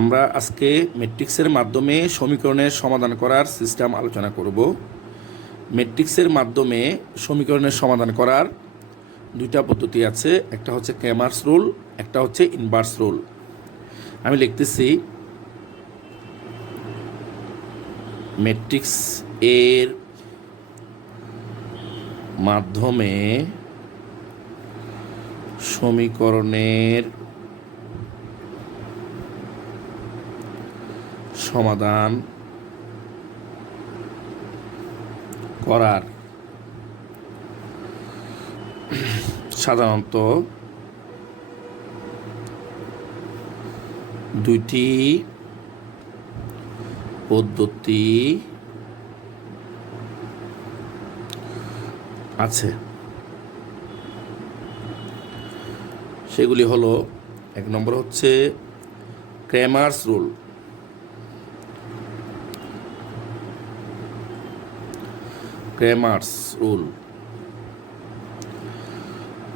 আমরা আজকে ম্যাট্রিক্সের মাধ্যমে সমীকরণের সমাধান করার সিস্টেম আলোচনা করব। ম্যাট্রিক্সের মাধ্যমে সমীকরণের সমাধান করার দুইটা পদ্ধতি আছে, একটা হচ্ছে ক্র্যামারস রুল, একটা হচ্ছে ইনভার্স রুল। আমি লিখতেছি ম্যাট্রিক্স এর মাধ্যমে সমীকরণের সমাধান করার সাধারণত দুইটি পদ্ধতি আছে। সেগুলি হলো, এক নম্বর হচ্ছে ক্র্যামারস রুল,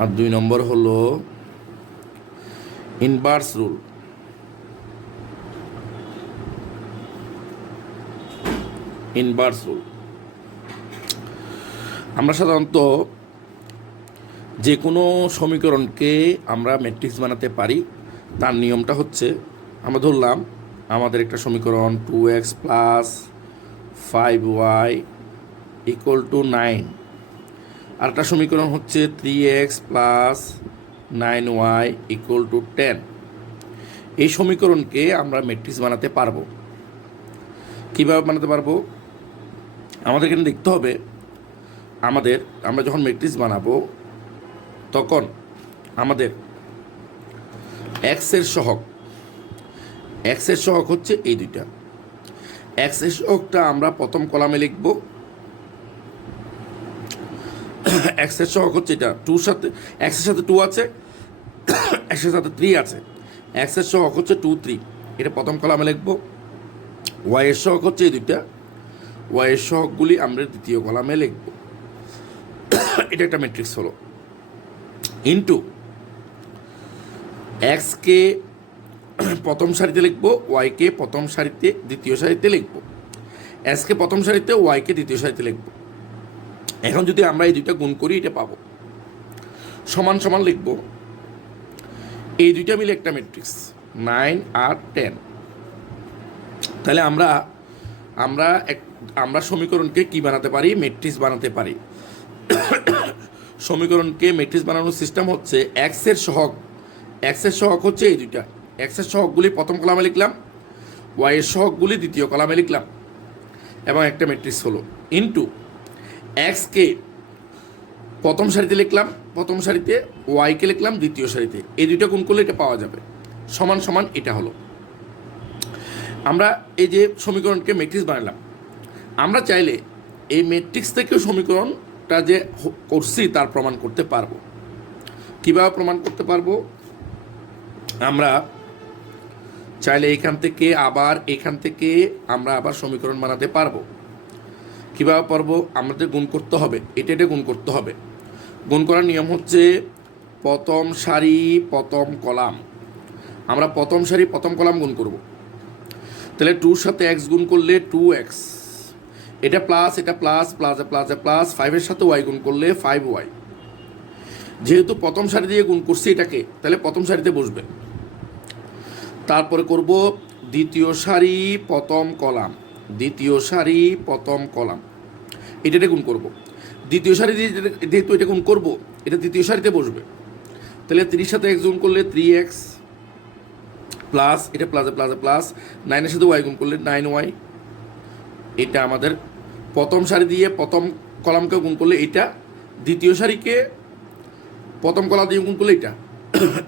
আর দুই নম্বর হলো ইনভার্স রুল। আমরা সাধারণত যে কোনো সমীকরণকে আমরা ম্যাট্রিক্স বানাতে পারি। তার নিয়মটা হচ্ছে, আমরা ধরলাম আমাদের একটা সমীকরণ 2x plus 5y equal to 9, আর একটা সমীকরণ হচ্ছে 3x plus 9y equal to 10। এই সমীকরণকে আমরা ম্যাট্রিক্স বানাতে পারবো। কীভাবে বানাতে পারবো? আমাদের এখানে দেখতে হবে, আমরা যখন ম্যাট্রিক্স বানাবো তখন আমাদের এক্সের সহগ হচ্ছে এই দুইটা। এক্সের সহগটা আমরা প্রথম কলামে লিখব। এক্সের সহগ হচ্ছে এটা, এক্সের সাথে 2 আছে, এক্সের সাথে 3 আছে। এক্সের সহগ হচ্ছে 2, 3, এটা প্রথম কলামে লিখব। ওয়াইয়ের সহগ হচ্ছে এই দুইটা, ওয়াইয়ের সহগগুলি আমরা দ্বিতীয় কলামে লিখব। এটা একটা ম্যাট্রিক্স হলো। ইনটু এক্সকে প্রথম সারিতে লিখব, ওয়াইকে প্রথম সারিতে দ্বিতীয় সারিতে লিখব, এক্সকে প্রথম সারিতে, ওয়াইকে দ্বিতীয় সারিতে লিখব। এখন যদি আমরা এই দুইটা গুণ করি, এটা পাবো। সমান সমান লিখব, এই দুইটা মিলে একটা ম্যাট্রিক্স 9 আর 10। তাহলে আমরা সমীকরণকে কি বানাতে পারি? ম্যাট্রিক্স বানাতে পারি। সমীকরণকে ম্যাট্রিক্স বানানোর সিস্টেম হচ্ছে, এক্সের সহগ হচ্ছে এই দুইটা। এক্সের সহগগুলি প্রথম কলামে লিখলাম, ওয়াইয়ের সহগগুলি দ্বিতীয় কলামে লিখলাম, এবং একটা ম্যাট্রিক্স হলো। ইনটু এক্সকে প্রথম সারিতে লিখলাম, প্রথম সারিতে, ওয়াইকে লিখলাম দ্বিতীয় সারিতে। এই দুইটা গুণ করলে এটা পাওয়া যাবে। সমান সমান এটা হলো। আমরা এই যে সমীকরণকে ম্যাট্রিক্স বানালাম, আমরা চাইলে এই ম্যাট্রিক্স থেকেও সমীকরণটা যে করছি তার প্রমাণ করতে পারবো। কীভাবে প্রমাণ করতে পারবো? আমরা চাইলে এখান থেকে আমরা আবার সমীকরণ বানাতে পারবো। কীভাবে পারবো? আমাদের গুণ করতে হবে, এটা গুণ করতে হবে। গুণ করার নিয়ম হচ্ছে প্রথম সারি প্রথম কলাম। আমরা প্রথম সারি প্রথম কলাম গুণ করব। তাহলে 2 সাথে x গুণ করলে 2x, এটা প্লাস, এটা প্লাস, প্লাসে প্লাসে প্লাস, 5-এর সাথে y গুণ করলে 5y। যেহেতু প্রথম সারি দিয়ে গুণ করছি এটাকে, তাহলে প্রথম সারিতে বসবে। তারপরে করব দ্বিতীয় সারি প্রথম কলাম, এটা গুণ করব। দ্বিতীয় সারি দিয়ে যেহেতু এটা গুণ করব, এটা দ্বিতীয় সারিতে বসবে। তাহলে 3 সাথে x গুণ করলে 3x প্লাস, এটা প্লাসে প্লাসে প্লাস, 9-এর সাথে y গুণ করলে 9y। এটা আমাদের প্রথম সারি দিয়ে প্রথম কলামকে গুণ করলে এটা, দ্বিতীয় সারিকে প্রথম কলাম দিয়ে গুণ করলে এটা।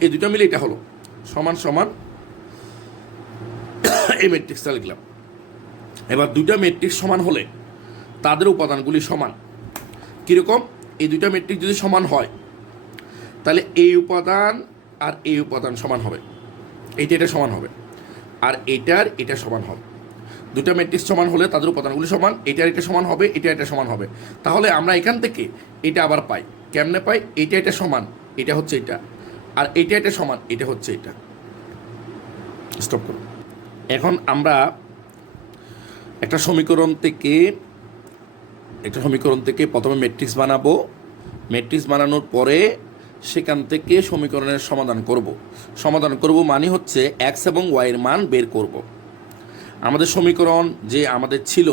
এই দুটো মিলে এটা হলো। সমান সমান এই ম্যাট্রিক্সটা লিখলাম। এবার দুইটা ম্যাট্রিক্স সমান হলে তাদের উপাদানগুলি সমান। কীরকম? এই দুইটা ম্যাট্রিক্স যদি সমান হয়, তাহলে এই উপাদান আর এই উপাদান সমান হবে, এটা সমান হবে, আর এটা সমান হবে। দুটা ম্যাট্রিক্স সমান হলে তাদের উপাদানগুলি সমান, এটা সমান হবে, এটা সমান হবে। তাহলে আমরা এখান থেকে এটা আবার পাই। কেমনে পাই? এটা সমান, এটা হচ্ছে এটা, আর এটা সমান, এটা হচ্ছে এটা। স্টপ করো। এখন আমরা একটা সমীকরণ থেকে প্রথমে ম্যাট্রিক্স বানাবো। ম্যাট্রিক্স বানানোর পরে সেখান থেকে সমীকরণের সমাধান করব মানে হচ্ছে এক্স এবং ওয়াইয়ের মান বের করব। আমাদের সমীকরণ যে আমাদের ছিল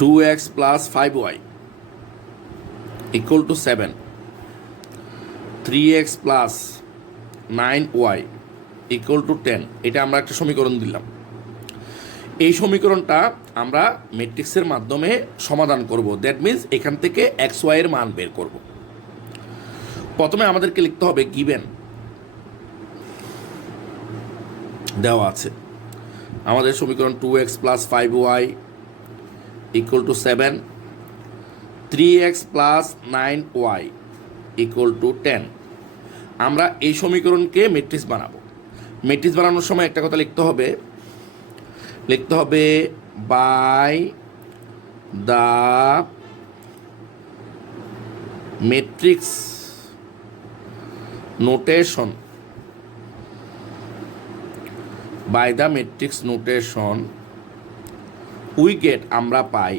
2x + 5y = 7, 3x + 9y = 10, এটা আমরা একটা সমীকরণ দিলাম। এই সমীকরণটা আমরা ম্যাট্রিক্সের মাধ্যমে সমাধান করব। দ্যাট মিনস এখান থেকে এক্স ওয়াইয়ের মান বের করব। প্রথমে আমাদেরকে লিখতে হবে গিভেন দেওয়া আছে আমাদের সমীকরণ 2x + 5y = 7, 3x + 9y = 10। আমরা এই সমীকরণকে ম্যাট্রিক্স বানাবো। ম্যাট্রিক্স বানানোর সময় একটা কথা লিখতে হবে by the matrix notation, we get, আমরা পাই,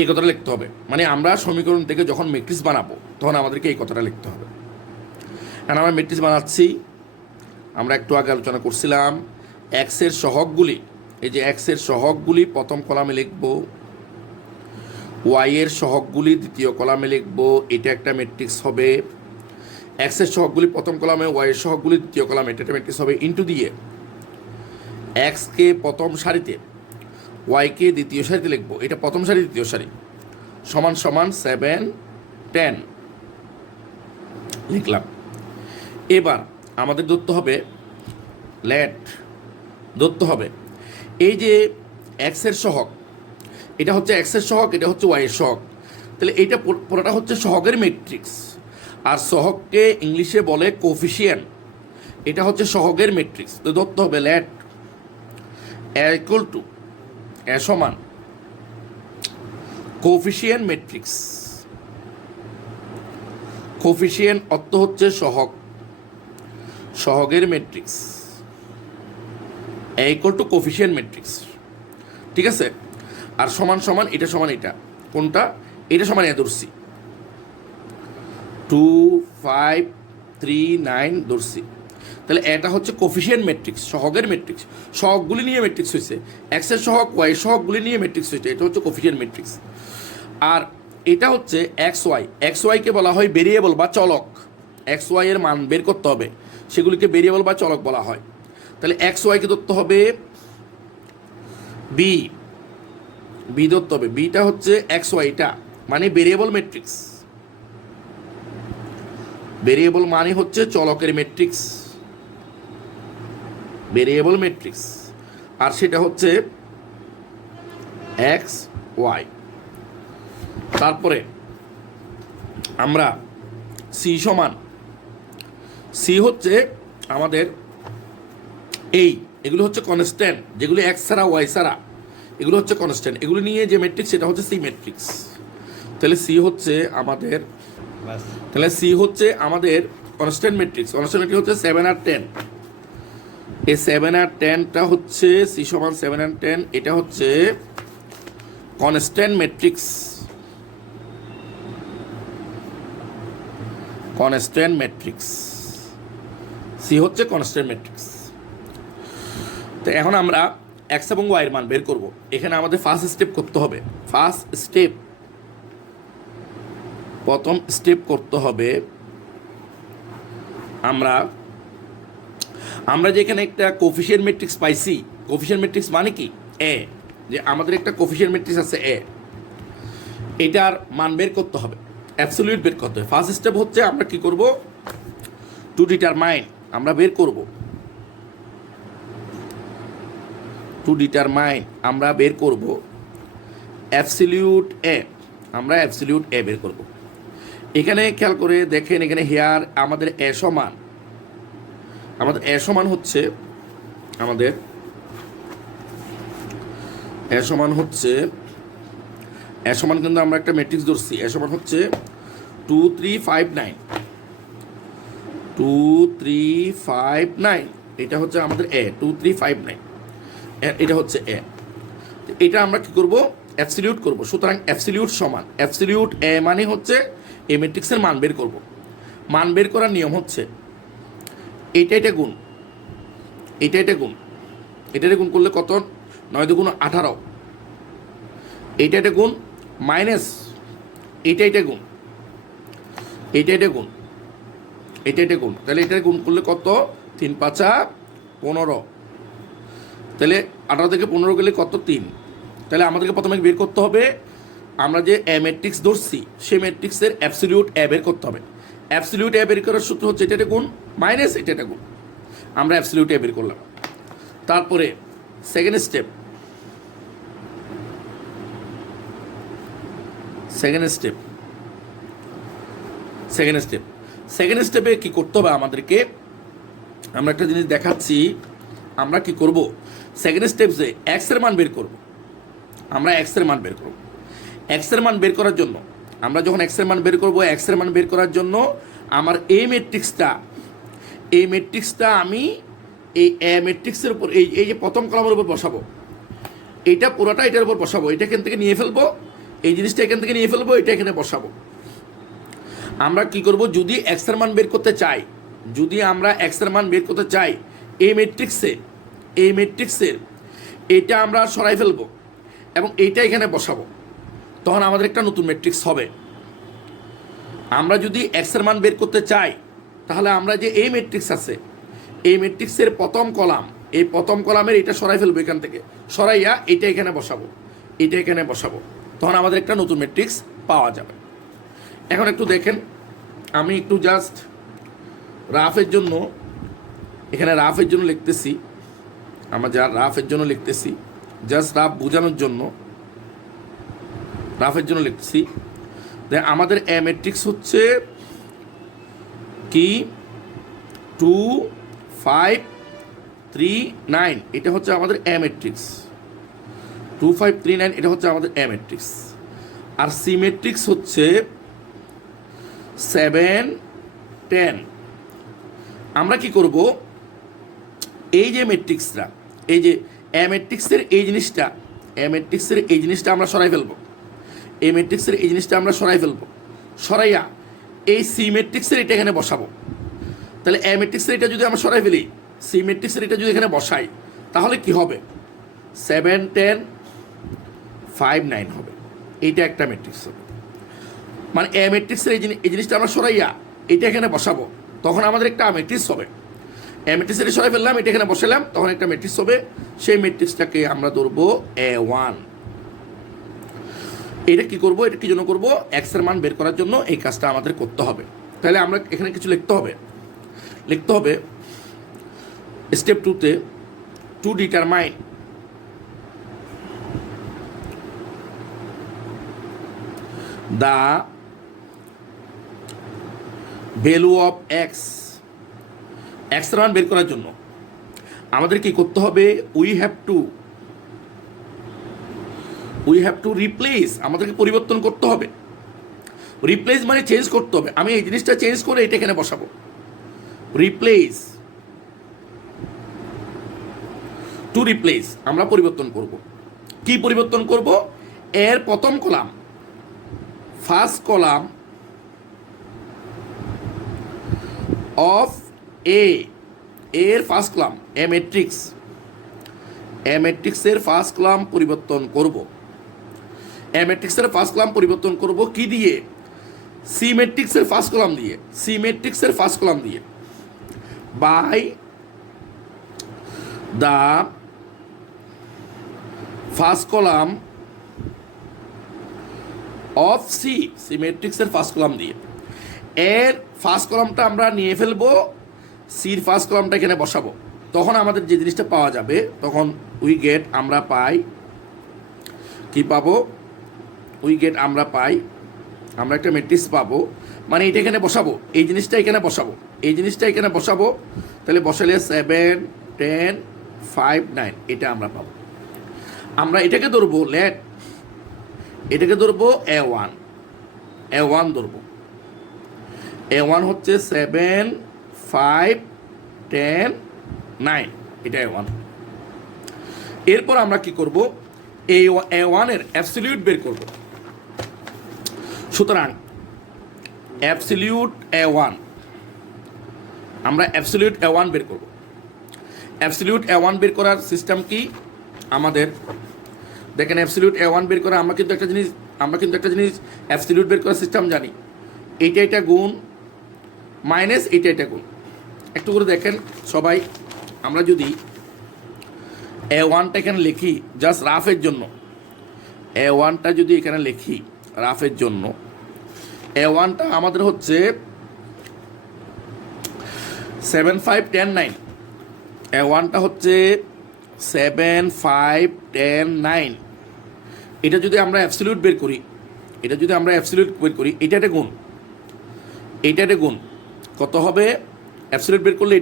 এই কথাটা লিখতে হবে। মানে আমরা সমীকরণ থেকে যখন ম্যাট্রিক্স বানাবো তখন আমাদেরকে এই কথাটা লিখতে হবে। কারণ আমরা ম্যাট্রিক্স বানাচ্ছি, আমরা একটু আগে আলোচনা করছিলাম এক্সের সহগগুলি, এই যে এক্সের সহগগুলি প্রথম কলামে লিখব, ওয়াইয়ের সহগগুলি দ্বিতীয় কলামে লিখব, এটা একটা ম্যাট্রিক্স হবে। এক্সের সহগগুলি প্রথম কলামে, ওয়াইয়ের সহগগুলি দ্বিতীয় কলামে, এটা একটা ম্যাট্রিক্স হবে। ইন্টু দিয়ে এক্সকে প্রথম সারিতে, ওয়াইকে দ্বিতীয় সারিতে লিখব, এটা প্রথম সারি দ্বিতীয় সারি, সমান সমান 7, 10 লিখলাম। এবার আমাদের ধরতে হবে এই যে এক্সের সহগ, এটা হচ্ছে এক্সের সহগ, এটা হচ্ছে ওয়াইয়ের সহগ, তাহলে এইটা পুরোটা হচ্ছে সহগের ম্যাট্রিক্স। আর সহগকে ইংলিশে বলে কোফিশিয়েন্ট, এটা হচ্ছে সহগের ম্যাট্রিক্স। তো ধরতে হবে লেট এ সমান কোফিশিয়েন্ট ম্যাট্রিক্স। কোফিশিয়েন্ট অর্থ হচ্ছে সহগের ম্যাট্রিক্স, কোফিশিয়েন্ট ম্যাট্রিক্স, ঠিক আছে। আর সমান সমান এটা সমান এটা, কোনটা? এটা সমান ধরছি 2, 5, 3, 9 ধরছি। তাহলে এটা হচ্ছে কোফিশিয়েন্ট ম্যাট্রিক্স, সহগের ম্যাট্রিক্স। সহগগুলি নিয়ে ম্যাট্রিক্স হয়েছে, এক্সের সহগ ওয়াইয়ের সহগগুলি নিয়ে ম্যাট্রিক্স হয়েছে, এটা হচ্ছে কোফিশিয়েন্ট ম্যাট্রিক্স। আর এটা হচ্ছে এক্স ওয়াইকে বলা হয় ভেরিয়েবল বা চলক। এক্স ওয়াইয়ের মান বের করতে হবে, সেগুলিকে ভেরিয়েবল বা চলক বলা হয়। তাহলে এক্স ওয়াইকে ধরতে হবে বি ধরতে হবে, বিটা হচ্ছে এক্স ওয়াইটা, মানে ভেরিয়েবল ম্যাট্রিক্স। ভেরিয়েবল মানে হচ্ছে চলকের ম্যাট্রিক্স, ভেরিয়েবল ম্যাট্রিক্স। আর সেটা হচ্ছে এক্স ওয়াই। তারপরে আমরা সি হচ্ছে আমাদের এগুলো হচ্ছে কনস্ট্যান্ট, যেগুলো এক্স ছাড়া ওয়াই ছাড়া, এগুলো হচ্ছে কনস্ট্যান্ট। এগুলো নিয়ে যে ম্যাট্রিক্স সেটা হচ্ছে সি ম্যাট্রিক্স। তাহলে সি হচ্ছে আমাদের কনস্ট্যান্ট ম্যাট্রিক্স। কনস্ট্যান্ট ম্যাট্রিক্স হচ্ছে 7 আর 10। এই 7 আর 10টা হচ্ছে সি সমান 7 আর 10, এটা হচ্ছে কনস্ট্যান্ট ম্যাট্রিক্স। সি হচ্ছে কনস্ট্যান্ট ম্যাট্রিক্স। তো এখন আমরা এক্স এবং ওয়াইয়ের মান বের করব। এখানে আমাদের প্রথম স্টেপ করতে হবে আমরা যে এখানে একটা কোফিশিয়েন্ট ম্যাট্রিক্স পাইছি। কোফিশিয়েন্ট ম্যাট্রিক্স মানে কি? যে আমাদের একটা কোফিশিয়েন্ট ম্যাট্রিক্স আছে এটার মান বের করতে হবে, অ্যাবসলিউট বের করতে হবে। ফার্স্ট স্টেপ হচ্ছে আমরা কি করব, টু ডিটারমাইন, আমরা বের করব অ্যাবসলিউট আমরা অ্যাবসলিউট বের করব। এখানে খেয়াল করে দেখেন, এখানে হেয়ার আমাদের সমান হচ্ছে কিন্তু আমরা একটা ম্যাট্রিক্স ধরছি। সমান হচ্ছে 2, 3, 5, 9 এটা হচ্ছে আমাদের এ 2 3 5 9, এটা হচ্ছে এ। এটা আমরা কি করব, অ্যাবসলিউট করব। সুতরাং অ্যাবসলিউট সমান অ্যাবসলিউট এ মানে হচ্ছে এই ম্যাট্রিক্সের মান বের করব। মান বের করার নিয়ম হচ্ছে এটা গুণ, এটা গুণ, এটা গুণ করলে কত, 9 দুগুণ 18, এটা গুণ মাইনাস এটা গুণ, এটা গুণ, এটা গুণ, তাহলে এটা গুণ করলে কত, 3 5 15, তাহলে 18 থেকে 15 গেলে কত, 3। তাহলে আমাদেরকে প্রথমে বের করতে হবে আমরা যে এ ম্যাট্রিক্স ধরছি সেই ম্যাট্রিক্সের অ্যাবসলিউট এ বের করতে হবে। অ্যাবসলিউট এ বের করার সূত্র হচ্ছে এটা গুণ মাইনাস এটা গুণ, আমরা অ্যাবসলিউট এ বের করলাম। তারপরে সেকেন্ড স্টেপ, সেকেন্ড স্টেপে কি করতে হবে আমাদেরকে, আমরা একটা জিনিস দেখাচ্ছি। আমরা কি করব, সেকেন্ড স্টেপসে এক্স এর মান বের করব। আমরা এক্স এর মান বের করব। এক্স এর মান বের করার জন্য আমরা যখন এক্স এর মান বের করব, এক্স এর মান বের করার জন্য আমার এই ম্যাট্রিক্সটা আমি এই এ ম্যাট্রিক্সের উপর এই যে প্রথম কলামের উপর বসাবো, এটা পুরোটা এটার উপর বসাবো, এটা এখান থেকে নিয়ে ফেলবো, এই জিনিসটা এখান থেকে নিয়ে ফেলবো, এটা এখানে বসাবো। আমরা কি করব, যদি এক্স এর মান বের করতে চাই, যদি আমরা এক্স এর মান বের করতে চাই এই ম্যাট্রিক্সের এটা আমরা সরাই ফেলবো এবং এইটা এখানে বসাবো, তখন আমাদের একটা নতুন ম্যাট্রিক্স হবে। আমরা যদি এক্স এর মান বের করতে চাই তাহলে আমরা যে এই ম্যাট্রিক্স আছে, এই ম্যাট্রিক্সের প্রথম কলাম, এই প্রথম কলামের এটা সরাই ফেলবো, এখান থেকে সরাইয়া এটা এখানে বসাবো, এটা এখানে বসাবো, তখন আমাদের একটা নতুন ম্যাট্রিক্স পাওয়া যাবে। এখন একটু দেখেন, আমি একটু জাস্ট রাফের জন্য এখানে রাফের জন্য লিখতেছি, আমরা যা রাফের জন্য লিখতেছি, জাস্ট রাফ বোঝানোর জন্য রাফের জন্য লিখতেছি। আমাদের এ ম্যাট্রিক্স হচ্ছে কি 2 5 3 9, এটা হচ্ছে আমাদের এ ম্যাট্রিক্স। 2 5 3 9 এটা হচ্ছে আমাদের এ ম্যাট্রিক্স। আর সি ম্যাট্রিক্স হচ্ছে 7 10। আমরা কি করব, এই যে ম্যাট্রিক্সটা, এই যে এ ম্যাট্রিক্সের এই জিনিসটা আমরা সরাই ফেলবো, এই ম্যাট্রিক্সের এই জিনিসটা আমরা সরাই ফেলবো, সরাইয়া এই সি ম্যাট্রিক্সের এটা এখানে বসাবো। তাহলে এ ম্যাট্রিক্সের এটা যদি আমরা সরাই ফেলি, সি ম্যাট্রিক্সের এটা যদি এখানে বসাই, তাহলে কি হবে, 7 10 5 9 হবে। এইটা একটা ম্যাট্রিক্স হবে। মানে এ ম্যাট্রিক্সের এই জিনিসটা আমরা সরাইয়া এটা এখানে বসাবো, তখন আমাদের একটা ম্যাট্রিক্স হবে। এ ম্যাট্রিক্সের সরাই ফেললাম, এটা এখানে বসালাম, তখন একটা ম্যাট্রিক্স হবে। সেই ম্যাট্রিক্সটাকে আমরা ধরবো A1। এটা কি করব, এটা কি জন্য করব, এক্স এর মান বের করার জন্য এই কাজটা আমাদের করতে হবে। তাহলে আমরা এখানে কিছু লিখতে হবে স্টেপ 2তে, to determine the value of x. X এর মান বের করার জন্য আমাদের কি করতে হবে, উই হ্যাভ টু রিপ্লেস, আমাদেরকে পরিবর্তন করতে হবে। রিপ্লেস মানে চেঞ্জ করতে হবে। আমি এই জিনিসটা চেঞ্জ করে এটা এখানে বসাবো, রিপ্লেস, টু রিপ্লেস আমরা পরিবর্তন করব। কি পরিবর্তন করব, এর প্রথম কলাম, ফার্স্ট কলাম অফ এর ফার্স্ট কলাম, এ ম্যাট্রিক্সের ফার্স্ট কলাম পরিবর্তন করব। এ ম্যাট্রিক্সের ফার্স্ট কলাম পরিবর্তন করব কি দিয়ে, সি ম্যাট্রিক্সের ফার্স্ট কলাম দিয়ে, by the first column of C ম্যাট্রিক্সের ফার্স্ট কলাম দিয়ে। এর ফার্স্ট কলামটা আমরা নিয়ে ফেলবো, সির ফার্স্ট কলামটা এখানে বসাবো, তখন আমাদের যে জিনিসটা পাওয়া যাবে, তখন আমরা পাই কি পাবো, আমরা একটা ম্যাট্রিক্স পাবো। মানে এটা এখানে বসাবো, এই জিনিসটা এখানে বসাবো, তাহলে বসালে 7 10 5 9 এটা আমরা পাবো। আমরা এটাকে ধরবো A1 ধরবো। A1 হচ্ছে 7 5 10 9, এটা A1। এরপর আমরা কি করব, A1 এর অ্যাবসলিউট বের করব। সুতরাং অ্যাবসলিউট A1, আমরা অ্যাবসলিউট A1 বের করব। অ্যাবসলিউট A1 বের করার সিস্টেম কি আমাদের, দেখেন অ্যাবসলিউট A1 বের করা আমরা কিন্তু একটা জিনিস অ্যাবসলিউট বের করার সিস্টেম জানি। এটা গুণ মাইনাস এটা গুণ। একটু করে দেখেন সবাই, আমরা যদি A1টা এখানে লিখি জাস্ট রাফের জন্য, A1টা যদি এখানে লিখি রাফের জন্য, A1টা আমাদের হচ্ছে 7 5 10 9। A1টা হচ্ছে 7 5 10 9। এটা যদি আমরা অ্যাবসলিউট বের করি, এটা গুণ, এইটাতে গুণ কত হবে, অ্যাবসলিউট বের করলে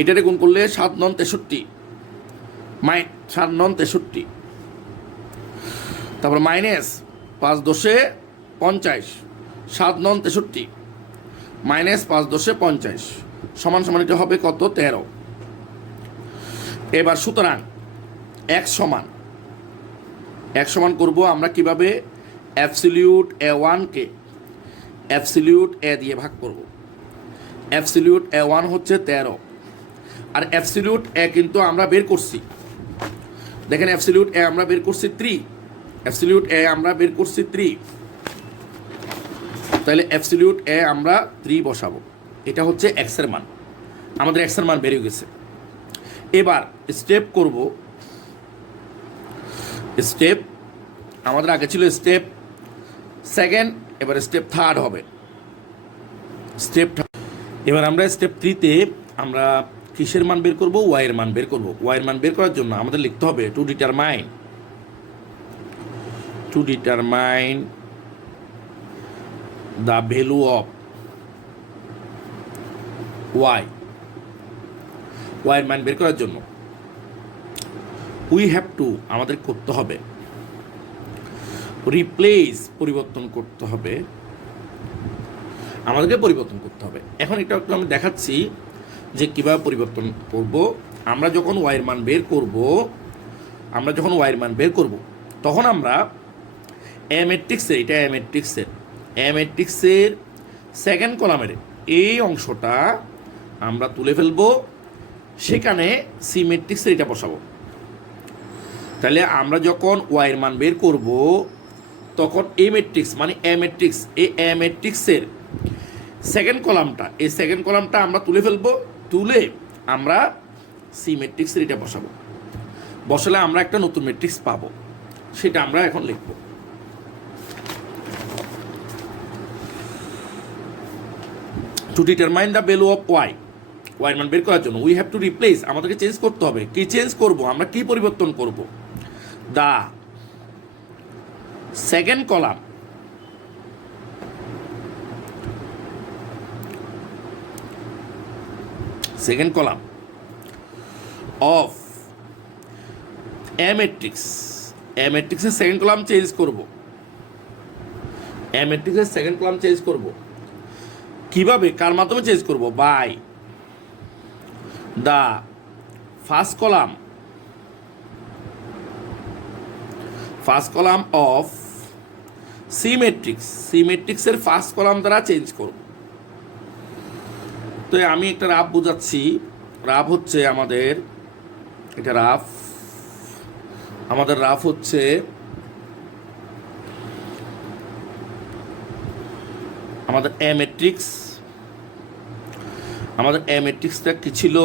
এটাতে গুণ করলে 7 9 63, 7 9 63, তারপর মাইনাস 5 10 50, 7 9 63 মাইনাস 5 10 50 সমান সমান এটা হবে কত, 13। এবার সুতরাং এক সমান করব আমরা কিভাবে, অ্যাবসলিউট A1-কে অ্যাবসলিউট A দিয়ে ভাগ করব। অ্যাবসলিউট A1 হচ্ছে 13, আর অ্যাবসলিউট A কিন্তু আমরা বের করছি, দেখেন অ্যাবসলিউট A আমরা বের করছি 3, তাহলে অ্যাবসলিউট A আমরা 3 বসাবো। এটা হচ্ছে x এর মান, আমাদের x এর মান বেরিয়ে গেছে। এবার স্টেপ করব, স্টেপ আমাদের আগে ছিল স্টেপ সেকেন্ড, এবার স্টেপ থার্ড হবে। এবার আমরা স্টেপ 3-তে আমরা কিসের মান বের করব, y এর মান বের করব। y এর মান বের করার জন্য আমাদের লিখতে হবে two determine the value of y এর মান বের করার জন্য আমাদের করতে হবে পরিবর্তন করতে হবে, আমাদেরকে পরিবর্তন করতে হবে। এখন এটা একটু আমি দেখাচ্ছি যে কীভাবে পরিবর্তন করব। আমরা যখন y এর মান বের করব, তখন আমরা A ম্যাট্রিক্সের সেকেন্ড কলামের এই অংশটা আমরা তুলে ফেলবো, সেখানে C ম্যাট্রিক্সের এটা বসাবো। তাহলে আমরা যখন y এর মান বের করব, তখন A ম্যাট্রিক্সের সেকেন্ড কলামটা আমরা তুলে ফেলবো, তুলে আমরা C ম্যাট্রিক্সের এটা বসালে আমরা একটা নতুন ম্যাট্রিক্স পাবো, সেটা আমরা এখন লিখব। To determine the value of y এর মান বের করার জন্য উই হ্যাভ টু রিপ্লেস, আমাদেরকে চেঞ্জ করতে হবে। কি চেঞ্জ করব আমরা, কি পরিবর্তন করব, the second column of A ম্যাট্রিক্সের সেকেন্ড কলাম চেঞ্জ করব। কিভাবে, কার মাধ্যমে চেঞ্জ করব, by the first column of C ম্যাট্রিক্সের ফার্স্ট কলাম দ্বারা চেঞ্জ করব। তো আমি একটা রাফ বোঝাচ্ছি। রাফ হচ্ছে আমাদের হচ্ছে আমাদের A ম্যাট্রিক্সটা কি ছিল,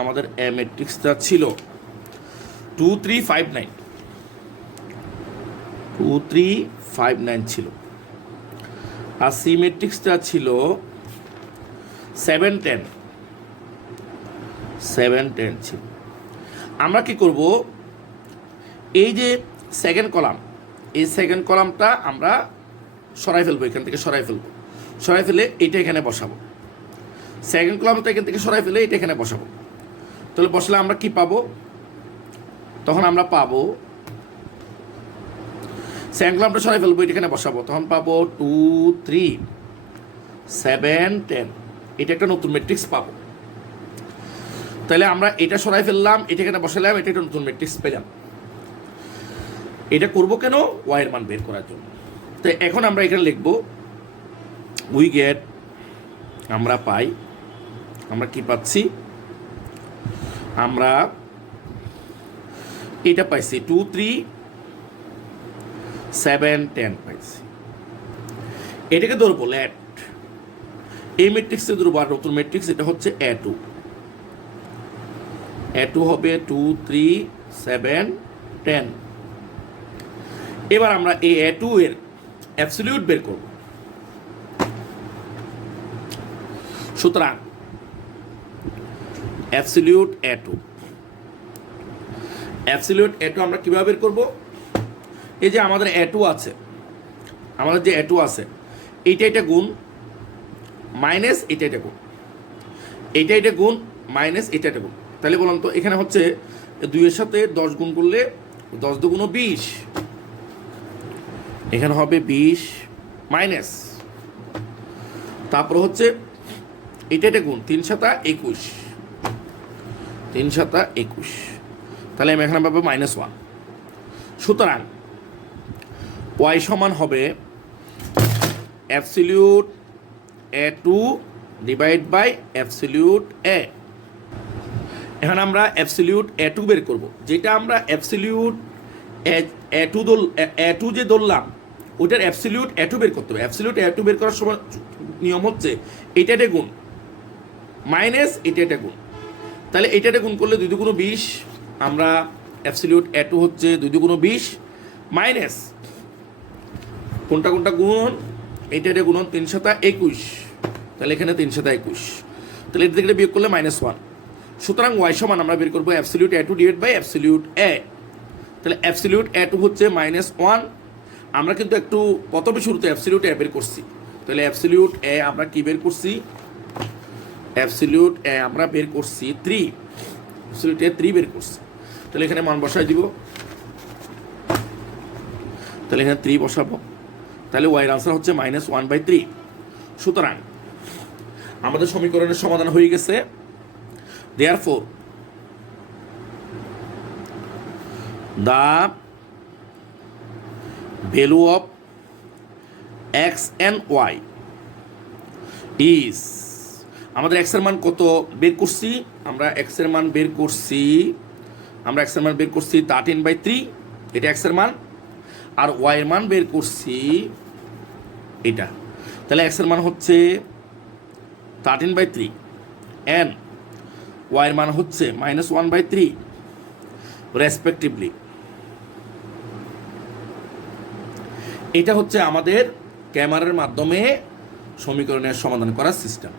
আমাদের A ম্যাট্রিক্সটা ছিল 2 3 5 9 ছিল, আর C ম্যাট্রিক্সটা ছিল 7 10 ছিল। আমরা কি করব, এই যে সেকেন্ড কলামটা আমরা সরাই ফেলবো, এখান থেকে সরাই ফেলে এইটা এখানে বসাবো। সেকেন্ড কলামটা এখান থেকে সরাই ফেলে এটা এখানে বসাবো। তাহলে বসলে আমরা কি পাবো, তখন আমরা পাবো সেকেন্ড কলামটা সরাই ফেলবো, এটা এখানে বসাবো, তখন পাবো 2 3 7 10। এটা একটা নতুন ম্যাট্রিক্স পাবো। তাহলে আমরা এটা সরাই ফেললাম, এটাকে এটা বসালাম, এটা একটা নতুন ম্যাট্রিক্স পেলাম। এটা করব কেন? ওয়াইয়ের মান বের করার জন্য। তো এখন আমরা এখানে লিখব উই গেট, আমরা পাই, আমরা কি পাচ্ছি? আমরা এটা পাইছি 2 3 7 10 পাইছি। এটাকে ধরবো লেট, এই ম্যাট্রিক্সে ধরবো আর নতুন ম্যাট্রিক্স, এটা হচ্ছে A2 হবে 2 3 7 10। এবার আমরা এই A2 এর অ্যাবসলিউট বের করব। সুতরাং অ্যাবসলিউট A2 আমরা কিভাবে বের করব? এই যে আমাদের A2 আছে, আমাদের যে A2 আছে, এটা গুণ মাইনাস এটা গুণ, এটা গুণ মাইনাস এটা গুণ। তাহলে বললাম তো এখানে হচ্ছে 2 এর সাথে 10 গুণ করলে 10 দুগুণ 20, এখানে হবে 20 মাইনাস, তারপর হচ্ছে এটা গুণ 3 7 21, 3 7 21, তাহলে আমি এখানে পাবো -1। সুতরাং ওয়াই সমান হবে absolute A2 divide by absolute A। এখন আমরা অ্যাবসলিউট A2 বের করব, যেটা আমরা অ্যাবসলিউট A2 যে ধরলাম ওইটার অ্যাবসলিউট A2 বের করতে হবে। অ্যাবসলিউট A2 বের করার সময় নিয়ম হচ্ছে এটা গুণ মাইনাস এটা গুণ। তাহলে এটা গুণ করলে 2 দুগুণ 20, আমরা অ্যাবসলিউট A2 হচ্ছে 2 দুগুণ 20 মাইনাস কোনটা গুণ, এটা গুণন 3 7 21, তাহলে এখানে 3 7 21, তাহলে এটা থেকে বিয়োগ করলে -1। সুতরাং ওয়াই সমান আমরা বের করবো absolute A2 divide by absolute A। তাহলে অ্যাবসলিউট A2 হচ্ছে -1। আমরা কিন্তু একটু প্রথমে শুরুতে অ্যাবসলিউট A বের করছি, তাহলে অ্যাবসলিউট A আমরা কি বের করছি? অ্যাবসলিউট A আমরা বের করছি 3, অ্যাবসলিউট A 3 বের করছি। তাহলে এখানে মান বসাই দিব, তাহলে এখানে 3 বসাবো, তাহলে ওয়াইয়ের আনসার হচ্ছে -1/3। সুতরাং আমাদের সমীকরণের সমাধান হয়ে গেছে। Therefore, the value of x and y is, আমাদের x এর মান কত বের করছি? আমরা x এর মান বের করছি 13/3, এটা x এর মান, আর y এর মান বের করছি এটা। তাহলে x এর মান হচ্ছে 13/3 and y এর মান হচ্ছে -1/3 রেসপেক্টিভলি। এটা হচ্ছে আমাদের ক্যামেরার মাধ্যমে সমীকরণের সমাধান করার সিস্টেম।